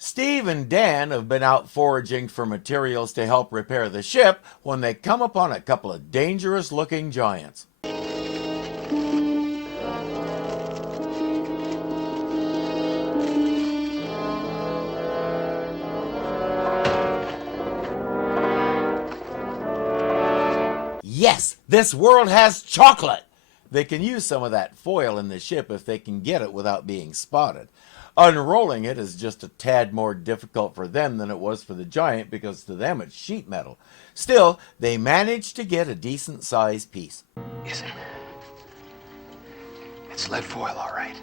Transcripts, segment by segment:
Steve and Dan have been out foraging for materials to help repair the ship when they come upon a couple of dangerous-looking giants. Yes, this world has chocolate! They can use some of that foil in the ship if they can get it without being spotted. Unrolling it is just a tad more difficult for them than it was for the giant because to them it's sheet metal. Still, they managed to get a decent-sized piece. Is it? It's lead foil, all right.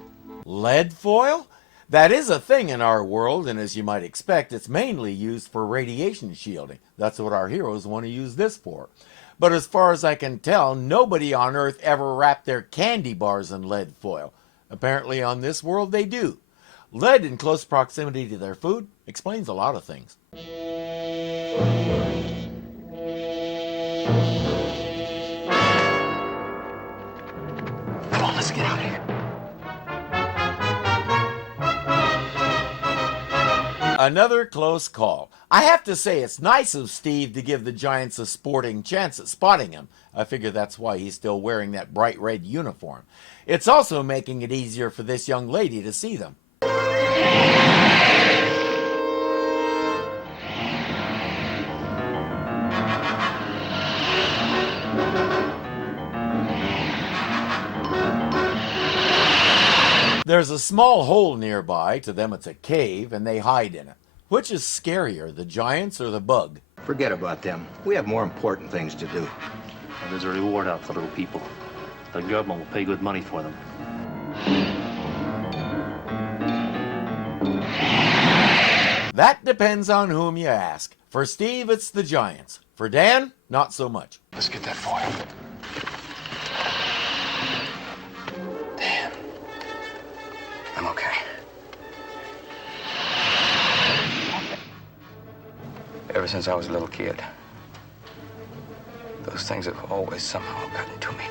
Lead foil? That is a thing in our world, and as you might expect, it's mainly used for radiation shielding. That's what our heroes want to use this for. But as far as I can tell, nobody on Earth ever wrapped their candy bars in lead foil. Apparently on this world they do. Lead in close proximity to their food explains a lot of things. Come on, let's get out of here. Another close call. I have to say it's nice of Steve to give the Giants a sporting chance at spotting him. I figure that's why he's still wearing that bright red uniform. It's also making it easier for this young lady to see them. There's a small hole nearby. To them it's a cave, and they hide in it. Which is scarier, the giants or the bug? Forget about them. We have more important things to do. Well, there's a reward out for little people. The government will pay good money for them. That depends on whom you ask. For Steve, it's the giants. For Dan, not so much. Let's get that foil. Dan. I'm okay. Ever since I was a little kid, those things have always somehow gotten to me.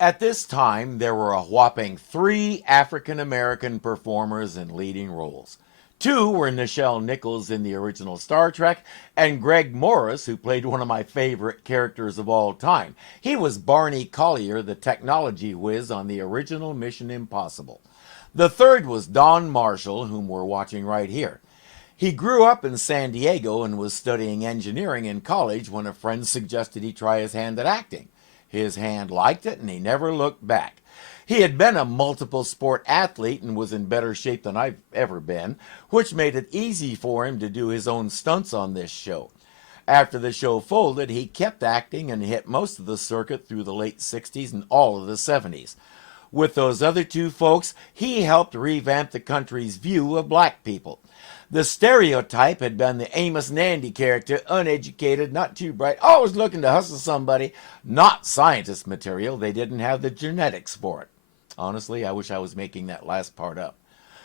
At this time, there were a whopping 3 African-American performers in leading roles. 2 were Nichelle Nichols in the original Star Trek, and Greg Morris, who played one of my favorite characters of all time. He was Barney Collier, the technology whiz on the original Mission Impossible. The 3rd was Don Marshall, whom we're watching right here. He grew up in San Diego and was studying engineering in college when a friend suggested he try his hand at acting. His hand liked it, and he never looked back. He had been a multiple sport athlete and was in better shape than I've ever been, which made it easy for him to do his own stunts on this show. After the show folded, he kept acting and hit most of the circuit through the late 60s and all of the 70s. With those other 2 folks, he helped revamp the country's view of black people. The stereotype had been the Amos and Andy character, uneducated, not too bright, always looking to hustle somebody, not scientist material. They didn't have the genetics for it. Honestly, I wish I was making that last part up.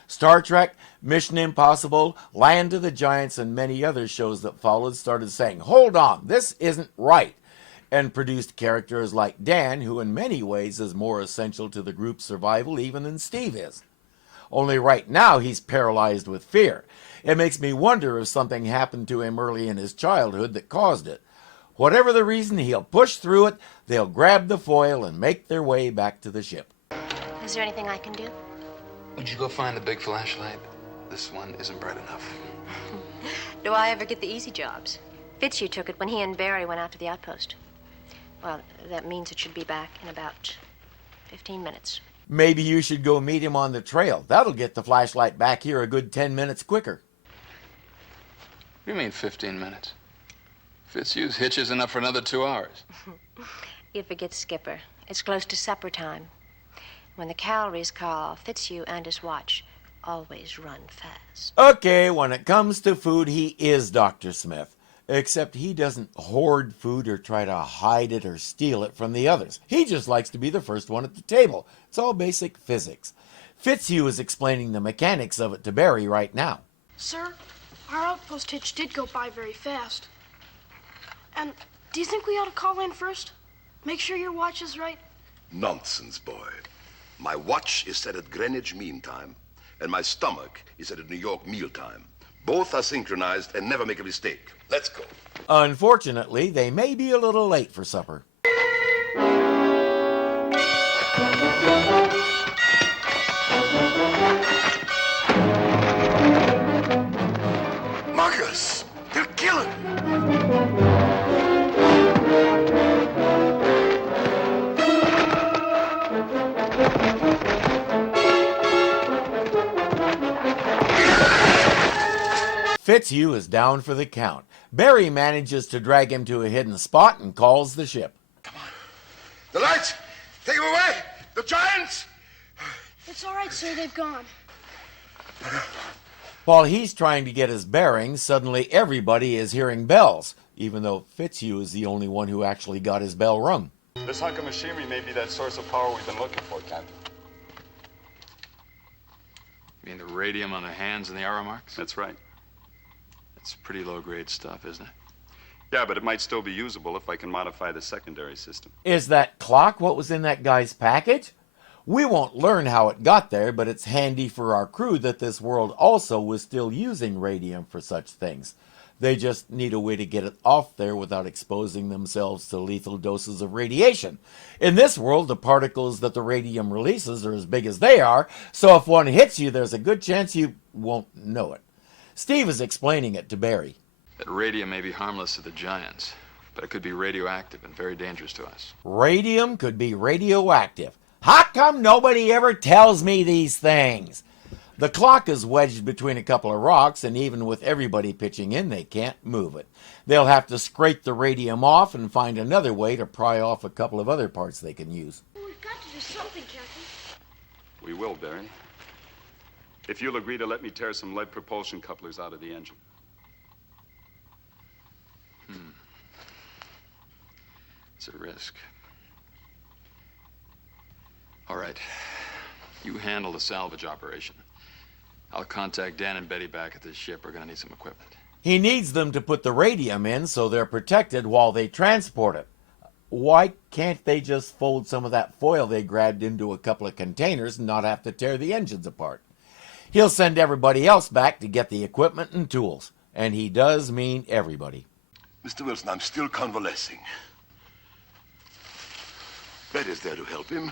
Star Trek, Mission Impossible, Land of the Giants, and many other shows that followed started saying, hold on, this isn't right, and produced characters like Dan, who in many ways is more essential to the group's survival even than Steve is. Only right now he's paralyzed with fear. It makes me wonder if something happened to him early in his childhood that caused it. Whatever the reason, he'll push through it, they'll grab the foil and make their way back to the ship. Is there anything I can do? Would you go find the big flashlight? This one isn't bright enough. Do I ever get the easy jobs? Fitzhugh took it when he and Barry went out to the outpost. Well, that means it should be back in about 15 minutes. Maybe you should go meet him on the trail. That'll get the flashlight back here a good 10 minutes quicker. You mean 15 minutes? Fitzhugh's hitch is enough for another 2 hours. You forget, Skipper. It's close to supper time. When the calories call, Fitzhugh and his watch always run fast. Okay, when it comes to food, he is Dr. Smith. Except he doesn't hoard food or try to hide it or steal it from the others. He just likes to be the first one at the table. It's all basic physics. Fitzhugh is explaining the mechanics of it to Barry right now. Sir, our outpost hitch did go by very fast. And do you think we ought to call in first? Make sure your watch is right? Nonsense, boy. My watch is set at Greenwich Mean Time. and my stomach is at a New York mealtime. Both are synchronized and never make a mistake. Let's go. Unfortunately, they may be a little late for supper. Marcus, they'll kill him. Fitzhugh is down for the count. Barry manages to drag him to a hidden spot and calls the ship. The lights! Take them away! The giants! It's all right, sir. They've gone. While he's trying to get his bearings, suddenly everybody is hearing bells, even though Fitzhugh is the only one who actually got his bell rung. This hunk of machinery may be that source of power we've been looking for, Captain. You mean the radium on the hands and the arrow marks? That's right. That's pretty low-grade stuff, isn't it? Yeah, but it might still be usable if I can modify the secondary system. Is that clock what was in that guy's package? We won't learn how it got there, but it's handy for our crew that this world also was still using radium for such things. They just need a way to get it off there without exposing themselves to lethal doses of radiation. In this world, the particles that the radium releases are as big as they are, so if one hits you, there's a good chance you won't know it. Steve is explaining it to Barry. That radium may be harmless to the giants, but it could be radioactive and very dangerous to us. Radium could be radioactive. How come nobody ever tells me these things? The clock is wedged between a couple of rocks, and even with everybody pitching in, they can't move it. They'll have to scrape the radium off and find another way to pry off a couple of other parts they can use. We've got to do something, Captain. We will, Barry. If you'll agree to let me tear some lead propulsion couplers out of the engine. It's a risk. All right. You handle the salvage operation. I'll contact Dan and Betty back at the ship. We're going to need some equipment. He needs them to put the radium in so they're protected while they transport it. Why can't they just fold some of that foil they grabbed into a couple of containers and not have to tear the engines apart? He'll send everybody else back to get the equipment and tools. And he does mean everybody. Mr. Wilson, I'm still convalescing. Betty's there to help him.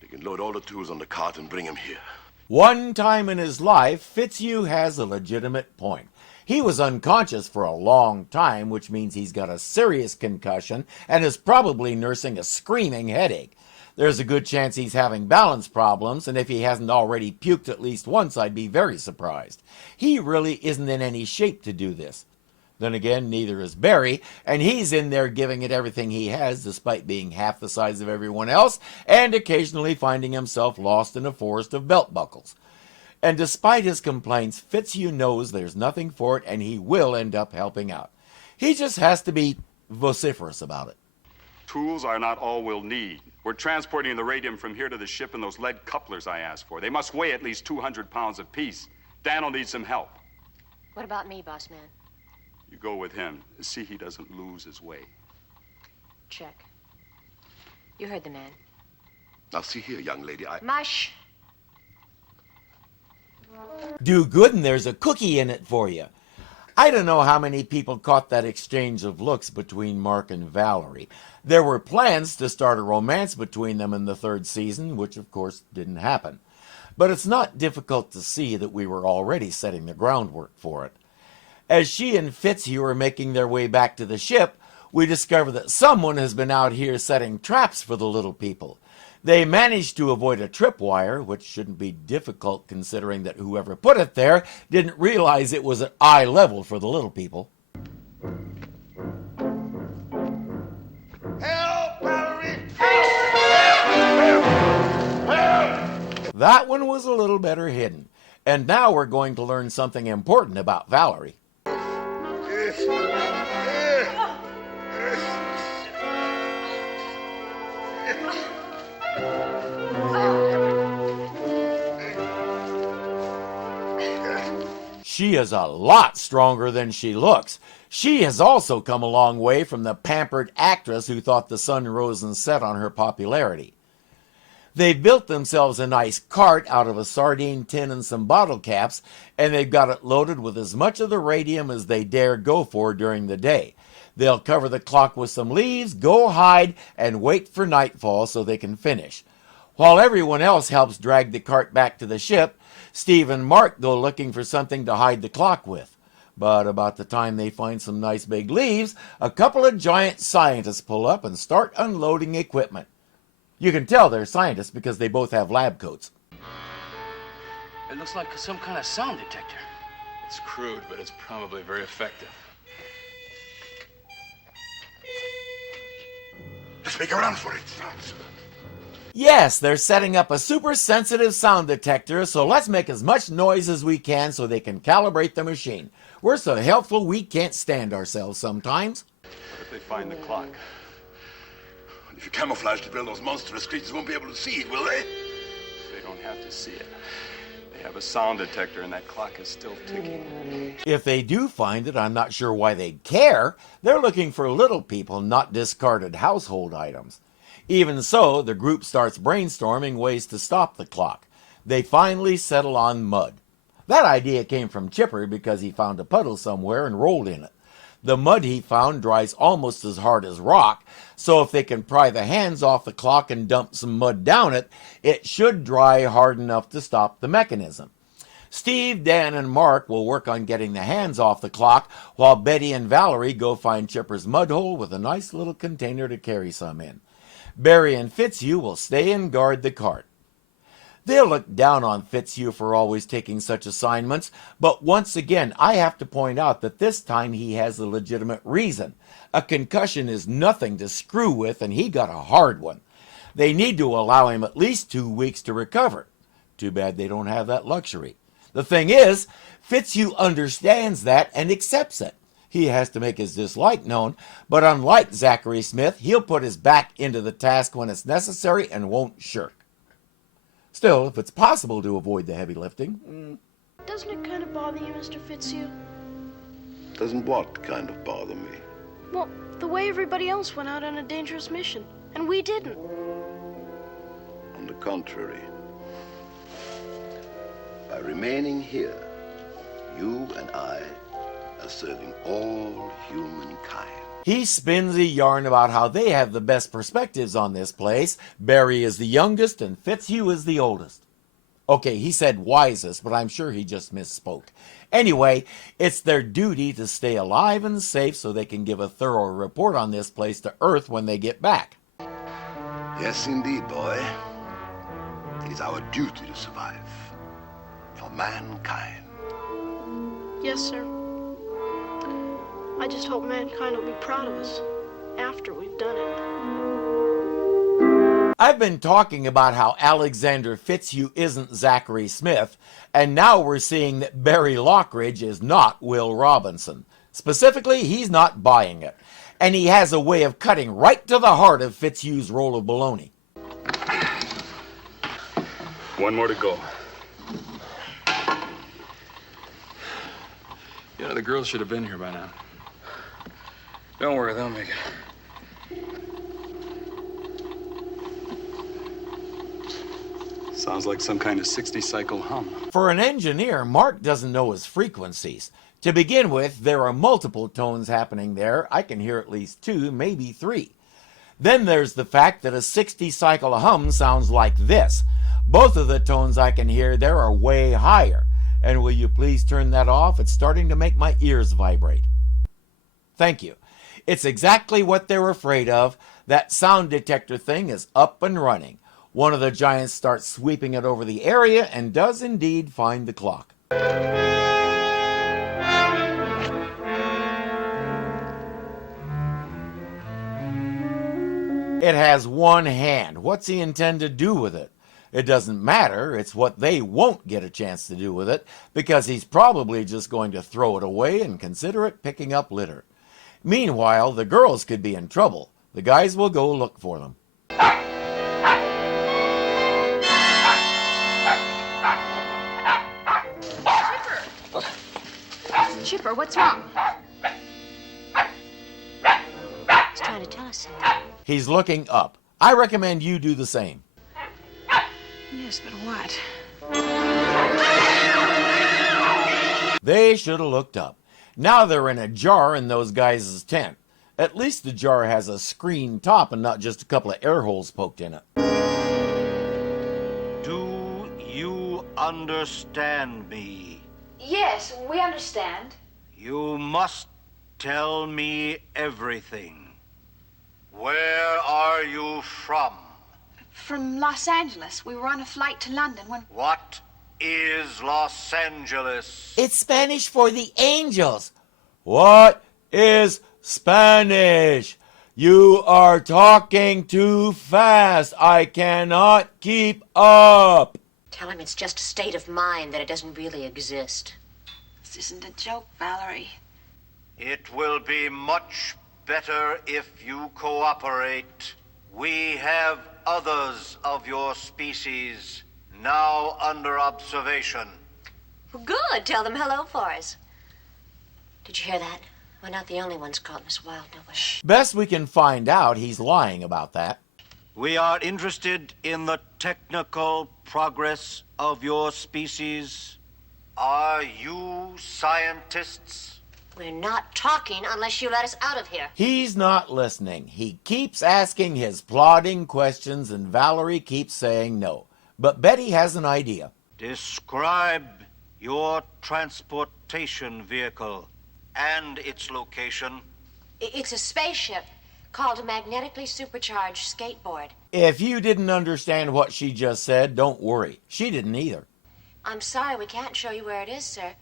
They can load all the tools on the cart and bring him here. One time in his life, Fitzhugh has a legitimate point. He was unconscious for a long time, which means he's got a serious concussion and is probably nursing a screaming headache. There's a good chance he's having balance problems, and if he hasn't already puked at least once, I'd be very surprised. He really isn't in any shape to do this. Then again, neither is Barry, and he's in there giving it everything he has, despite being half the size of everyone else, and occasionally finding himself lost in a forest of belt buckles. And despite his complaints, Fitzhugh knows there's nothing for it, and he will end up helping out. He just has to be vociferous about it. Tools are not all we'll need. We're transporting the radium from here to the ship in those lead couplers I asked for. They must weigh at least 200 pounds apiece. Dan will need some help. What about me, boss man? You go with him. See he doesn't lose his way. Check. You heard the man. Now, see here, young lady, Mush! Do good and there's a cookie in it for you. I don't know how many people caught that exchange of looks between Mark and Valerie. There were plans to start a romance between them in the third season, which of course didn't happen. But it's not difficult to see that we were already setting the groundwork for it. As she and Fitzhugh are making their way back to the ship, we discover that someone has been out here setting traps for the little people. They managed to avoid a tripwire, which shouldn't be difficult considering that whoever put it there didn't realize it was at eye level for the little people. Help, Valerie! Help! Help! That one was a little better hidden. And now we're going to learn something important about Valerie. She is a lot stronger than she looks. She has also come a long way from the pampered actress who thought the sun rose and set on her popularity. They've built themselves a nice cart out of a sardine tin and some bottle caps, and they've got it loaded with as much of the radium as they dare go for during the day. They'll cover the clock with some leaves, go hide, and wait for nightfall so they can finish. While everyone else helps drag the cart back to the ship, Steve and Mark go looking for something to hide the clock with. But about the time they find some nice big leaves, a couple of giant scientists pull up and start unloading equipment. You can tell they're scientists because they both have lab coats. It looks like some kind of sound detector. It's crude, but it's probably very effective. Let's make a run for it. Yes, they're setting up a super sensitive sound detector, so let's make as much noise as we can so they can calibrate the machine. We're so helpful we can't stand ourselves sometimes. What if they find the clock? If you camouflage it well, those monstrous creatures won't be able to see it, will they? They don't have to see it. They have a sound detector and that clock is still ticking. If they do find it, I'm not sure why they'd care. They're looking for little people, not discarded household items. Even so, the group starts brainstorming ways to stop the clock. They finally settle on mud. That idea came from Chipper because he found a puddle somewhere and rolled in it. The mud he found dries almost as hard as rock, so if they can pry the hands off the clock and dump some mud down it, it should dry hard enough to stop the mechanism. Steve, Dan, and Mark will work on getting the hands off the clock, while Betty and Valerie go find Chipper's mud hole with a nice little container to carry some in. Barry and Fitzhugh will stay and guard the cart. They'll look down on Fitzhugh for always taking such assignments, but once again, I have to point out that this time he has a legitimate reason. A concussion is nothing to screw with, and he got a hard one. They need to allow him at least 2 weeks to recover. Too bad they don't have that luxury. The thing is, Fitzhugh understands that and accepts it. He has to make his dislike known, but unlike Zachary Smith, he'll put his back into the task when it's necessary and won't shirk. Still, if it's possible to avoid the heavy lifting. Doesn't it kind of bother you, Mr. Fitzhugh? Doesn't what kind of bother me? Well, the way everybody else went out on a dangerous mission, and we didn't. On the contrary. By remaining here, you and I are serving all humankind. He spins a yarn about how they have the best perspectives on this place. Barry is the youngest and Fitzhugh is the oldest. Okay, he said wisest, but I'm sure he just misspoke. Anyway, it's their duty to stay alive and safe so they can give a thorough report on this place to Earth when they get back. Yes, indeed, boy. It is our duty to survive. For mankind. Yes, sir. I just hope mankind will be proud of us after we've done it. I've been talking about how Alexander Fitzhugh isn't Zachary Smith, and now we're seeing that Barry Lockridge is not Will Robinson. Specifically, he's not buying it. And he has a way of cutting right to the heart of Fitzhugh's roll of baloney. One more to go. You know, the girls should have been here by now. Don't worry, they'll make it. Sounds like some kind of 60-cycle hum. For an engineer, Mark doesn't know his frequencies. To begin with, there are multiple tones happening there. I can hear at least 2, maybe 3. Then there's the fact that a 60-cycle hum sounds like this. Both of the tones I can hear there are way higher. And will you please turn that off? It's starting to make my ears vibrate. Thank you. It's exactly what they're afraid of. That sound detector thing is up and running. One of the giants starts sweeping it over the area and does indeed find the clock. It has one hand. What's he intend to do with it? It doesn't matter. It's what they won't get a chance to do with it, because he's probably just going to throw it away and consider it picking up litter. Meanwhile, the girls could be in trouble. The guys will go look for them. Chipper, what's wrong? He's trying to tell us something. He's looking up. I recommend you do the same. Yes, but what? They should have looked up. Now they're in a jar in those guys' tent. At least the jar has a screen top and not just a couple of air holes poked in it. Do you understand me? Yes, we understand. You must tell me everything. Where are you from? From Los Angeles. We were on a flight to London when... What is Los Angeles? It's Spanish for the angels. What is Spanish? You are talking too fast. I cannot keep up. Tell him it's just a state of mind, that it doesn't really exist. This isn't a joke, Valerie. It will be much better if you cooperate. We have others of your species now under observation. Well, good. Tell them hello for us. Did you hear that? We're not the only ones caught in this wild nowhere. Best we can find out, he's lying about that. We are interested in the technical progress of your species. Are you scientists? We're not talking unless you let us out of here. He's not listening. He keeps asking his plodding questions and Valerie keeps saying no. But Betty has an idea. Describe your transportation vehicle and its location. It's a spaceship called a magnetically supercharged skateboard. If you didn't understand what she just said, don't worry. She didn't either. I'm sorry we can't show you where it is, sir.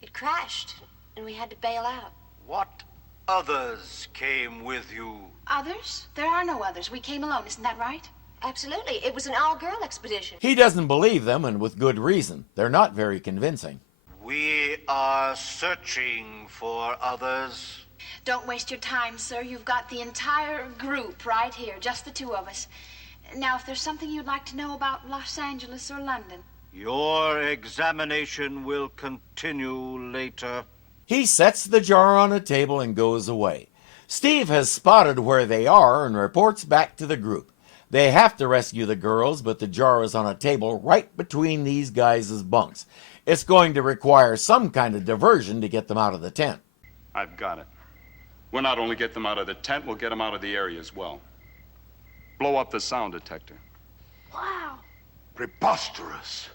It crashed, and we had to bail out. What others came with you? Others? There are no others. We came alone, isn't that right? Absolutely. It was an all-girl expedition. He doesn't believe them, and with good reason. They're not very convincing. We are searching for others. Don't waste your time, sir. You've got the entire group right here, just the two of us. Now, if there's something you'd like to know about Los Angeles or London... Your examination will continue later. He sets the jar on a table and goes away. Steve has spotted where they are and reports back to the group. They have to rescue the girls, but the jar is on a table right between these guys' bunks. It's going to require some kind of diversion to get them out of the tent. I've got it. We'll not only get them out of the tent, we'll get them out of the area as well. Blow up the sound detector. Wow. Preposterous.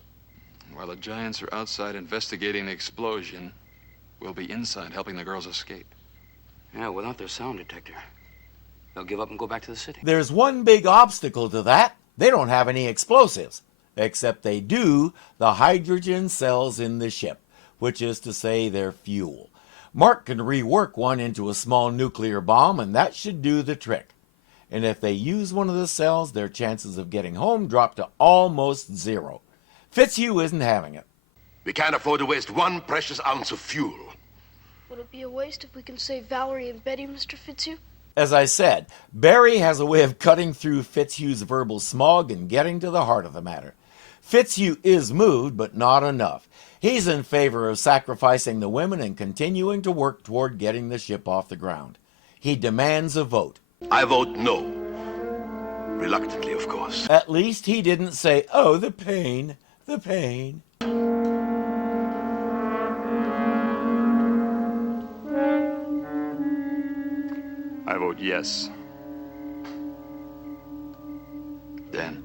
While the giants are outside investigating the explosion, we'll be inside helping the girls escape. Yeah, without their sound detector, they'll give up and go back to the city. There's one big obstacle to that. They don't have any explosives. Except they do the hydrogen cells in the ship, which is to say their fuel. Mark can rework one into a small nuclear bomb, and that should do the trick. And if they use one of the cells, their chances of getting home drop to almost zero. Fitzhugh isn't having it. We can't afford to waste one precious ounce of fuel. Would it be a waste if we can save Valerie and Betty, Mr. Fitzhugh? As I said, Barry has a way of cutting through Fitzhugh's verbal smog and getting to the heart of the matter. Fitzhugh is moved, but not enough. He's in favor of sacrificing the women and continuing to work toward getting the ship off the ground. He demands a vote. I vote no. Reluctantly, of course. At least he didn't say, oh, the pain, the pain. I vote yes. Dan?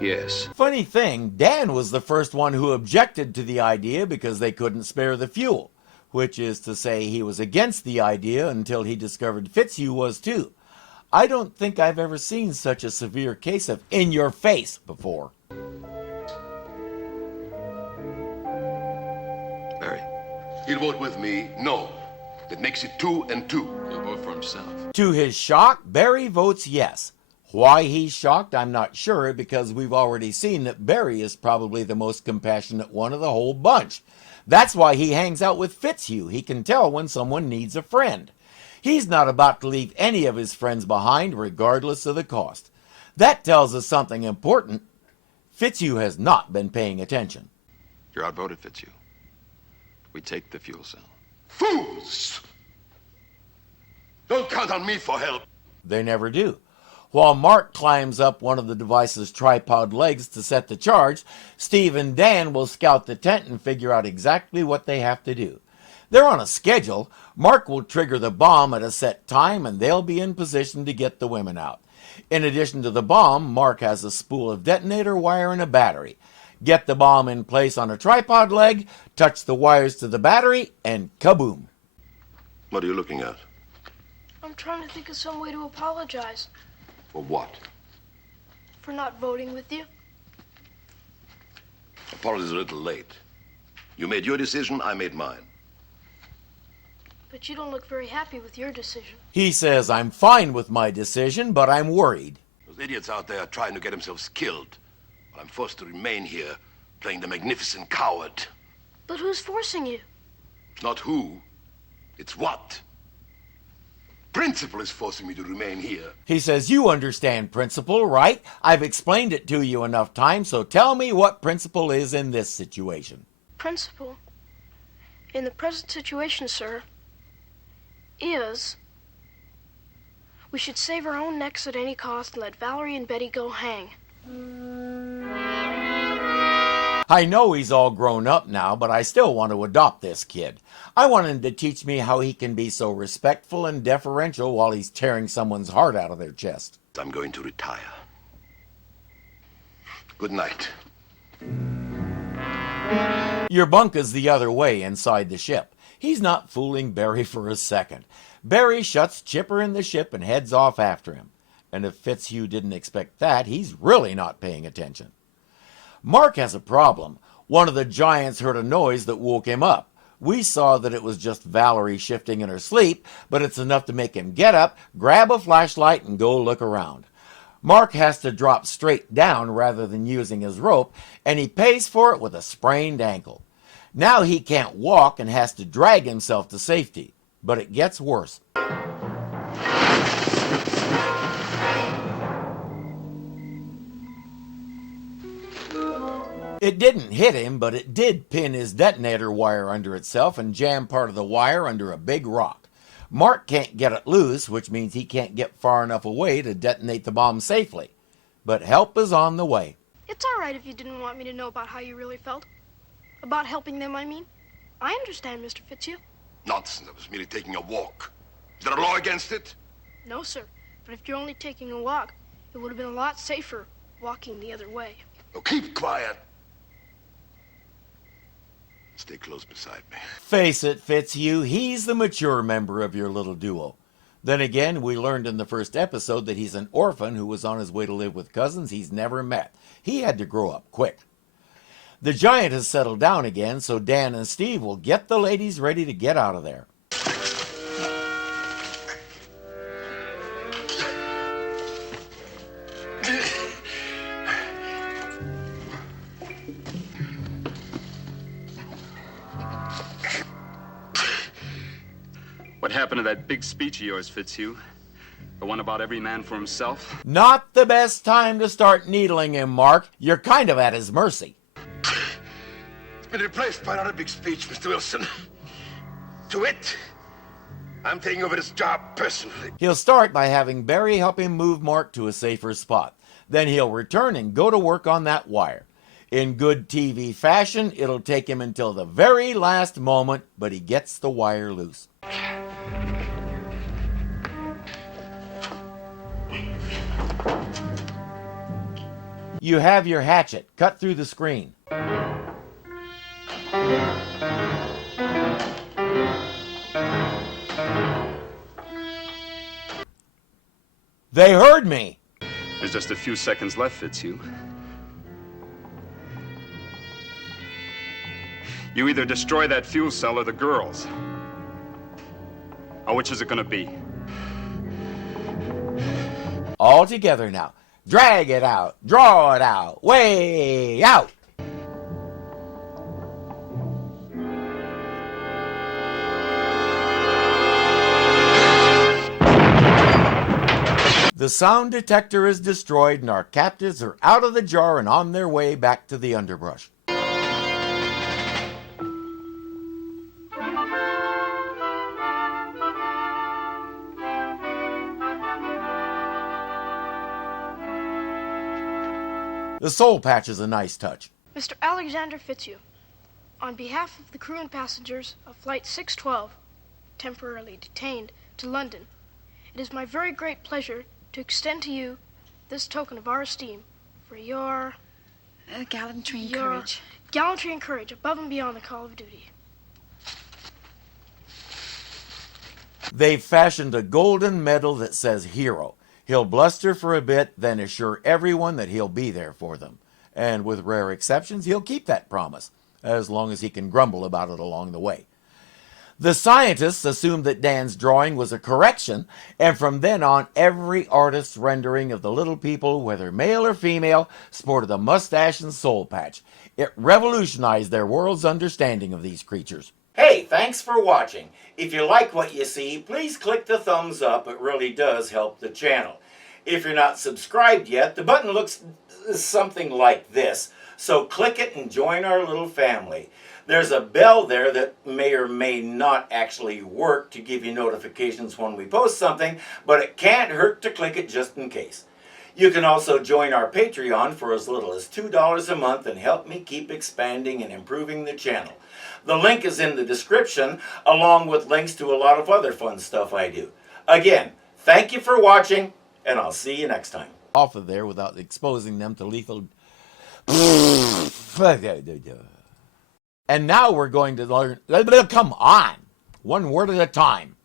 Yes. Funny thing, Dan was the first one who objected to the idea because they couldn't spare the fuel, which is to say he was against the idea until he discovered Fitzhugh was too. I don't think I've ever seen such a severe case of in your face before. Barry? He'll vote with me no. That makes it 2 and 2. He'll vote for himself. To his shock, Barry votes yes. Why he's shocked, I'm not sure, because we've already seen that Barry is probably the most compassionate one of the whole bunch. That's why he hangs out with Fitzhugh. He can tell when someone needs a friend. He's not about to leave any of his friends behind, regardless of the cost. That tells us something important. Fitzhugh has not been paying attention. You're outvoted, Fitzhugh. We take the fuel cell. Fools! Don't count on me for help. They never do. While Mark climbs up one of the device's tripod legs to set the charge, Steve and Dan will scout the tent and figure out exactly what they have to do. They're on a schedule. Mark will trigger the bomb at a set time and they'll be in position to get the women out. In addition to the bomb, Mark has a spool of detonator wire and a battery. Get the bomb in place on a tripod leg, touch the wires to the battery, and kaboom. What are you looking at? I'm trying to think of some way to apologize. For what? For not voting with you. Apologies a little late. You made your decision, I made mine. But you don't look very happy with your decision. He says, I'm fine with my decision, but I'm worried. Those idiots out there are trying to get themselves killed. But I'm forced to remain here, playing the magnificent coward. But who's forcing you? It's not who, it's what. Principle is forcing me to remain here. He says, you understand principle, right? I've explained it to you enough times, so tell me what principle is in this situation. Principle, in the present situation, sir, is we should save our own necks at any cost and let Valerie and Betty go hang. I know he's all grown up now, but I still want to adopt this kid. I want him to teach me how he can be so respectful and deferential while he's tearing someone's heart out of their chest. I'm going to retire. Good night. Your bunk is the other way inside the ship. He's not fooling Barry for a second. Barry shuts Chipper in the ship and heads off after him. And if Fitzhugh didn't expect that, he's really not paying attention. Mark has a problem. One of the giants heard a noise that woke him up. We saw that it was just Valerie shifting in her sleep, but it's enough to make him get up, grab a flashlight, and go look around. Mark has to drop straight down rather than using his rope, and he pays for it with a sprained ankle. Now he can't walk and has to drag himself to safety. But it gets worse. It didn't hit him, but it did pin his detonator wire under itself and jam part of the wire under a big rock. Mark can't get it loose, which means he can't get far enough away to detonate the bomb safely. But help is on the way. It's all right if you didn't want me to know about how you really felt. About helping them, I mean. I understand, Mr. Fitzhugh. Nonsense. I was merely taking a walk. Is there a law against it? No, sir. But if you're only taking a walk, it would have been a lot safer walking the other way. Oh, keep quiet. Stay close beside me. Face it, Fitzhugh, he's the mature member of your little duo. Then again, we learned in the first episode that he's an orphan who was on his way to live with cousins he's never met. He had to grow up quick. The giant has settled down again, so Dan and Steve will get the ladies ready to get out of there. What happened to that big speech of yours, Fitzhugh? The one about every man for himself? Not the best time to start needling him, Mark. You're kind of at his mercy. It's been replaced by another big speech, Mr. Wilson. To it, I'm taking over this job personally. He'll start by having Barry help him move Mark to a safer spot. Then he'll return and go to work on that wire. In good TV fashion, it'll take him until the very last moment, but he gets the wire loose. You have your hatchet. Cut through the screen. They heard me. There's just a few seconds left, Fitzhugh. You either destroy that fuel cell or the girls. Or which is it gonna be? All together now. Drag it out. Draw it out. Way out. The sound detector is destroyed and our captives are out of the jar and on their way back to the underbrush. The soul patch is a nice touch. Mr. Alexander Fitzhugh, on behalf of the crew and passengers of Flight 612, temporarily detained to London, it is my very great pleasure to extend to you this token of our esteem for your Gallantry and your courage. Gallantry and courage above and beyond the call of duty. They've fashioned a golden medal that says hero. He'll bluster for a bit, then assure everyone that he'll be there for them. And with rare exceptions, he'll keep that promise, as long as he can grumble about it along the way. The scientists assumed that Dan's drawing was a correction, and from then on, every artist's rendering of the little people, whether male or female, sported a mustache and soul patch. It revolutionized their world's understanding of these creatures. Hey, thanks for watching. If you like what you see, please click the thumbs up. It really does help the channel. If you're not subscribed yet, the button looks something like this. So click it and join our little family. There's a bell there that may or may not actually work to give you notifications when we post something, but it can't hurt to click it just in case. You can also join our Patreon for as little as $2 a month and help me keep expanding and improving the channel. The link is in the description, along with links to a lot of other fun stuff I do. Again, thank you for watching, and I'll see you next time. Off of there without exposing them to lethal... And now we're going to learn... Come on! One word at a time.